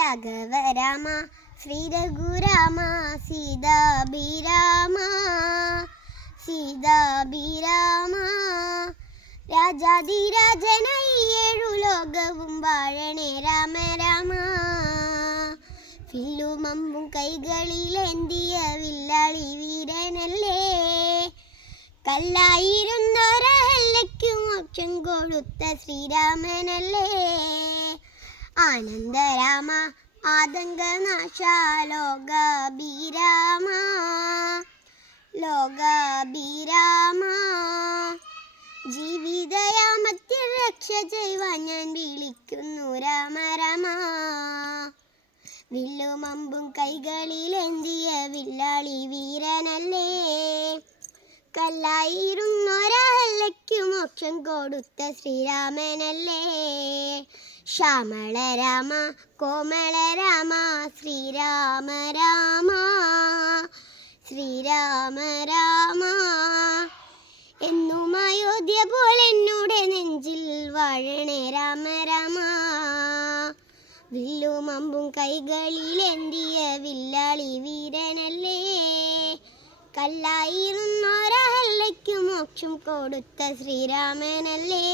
രാഘവരാമ ശ്രീ രഘുരാമ സീതാഭിരാമ സീതാഭിരാമ രാജാധിരാജനായി ഏഴു ലോകവും വാഴണേ രാമ രാമ വില്ലുമമ്പും കൈകളിലേന്തിയ വില്ലാളി വീരനല്ലേ കല്ലായിരുന്നൊരഹല്ലയ്ക്കു മോക്ഷം കൊടുത്ത ശ്രീരാമനല്ലേ ആനന്ദരാമ ആതങ്കനാശ ലോകാഭിരാമ ലോകാഭിരാമ ജീവിതയാമത്തിൽ രക്ഷ ചെയ്യുവാൻ ഞാൻ വിളിക്കുന്നു രാമ രാമ വില്ലുമമ്പും കൈകളിലേന്തിയ വില്ലാളി വീരനല്ലേ കല്ലായിരുന്നൊരഹല്ലയ്ക്കു മോക്ഷം കൊടുത്ത ശ്രീരാമനല്ലേ ശ്യാമള രാമ കോമള രാമ ശ്രീരാമ രാമ ശ്രീരാമ രാമ എന്നും അയോധ്യ പോലെ എന്നോട് നെഞ്ചിൽ വാഴണേ രാമ രാമ വില്ലുമമ്പും കൈകളിലേന്തിയ വില്ലാളി വീരനല്ലേ കല്ലായിരുന്നൊരഹല്ലയ്ക്കു മോക്ഷം കൊടുത്ത ശ്രീരാമനല്ലേ.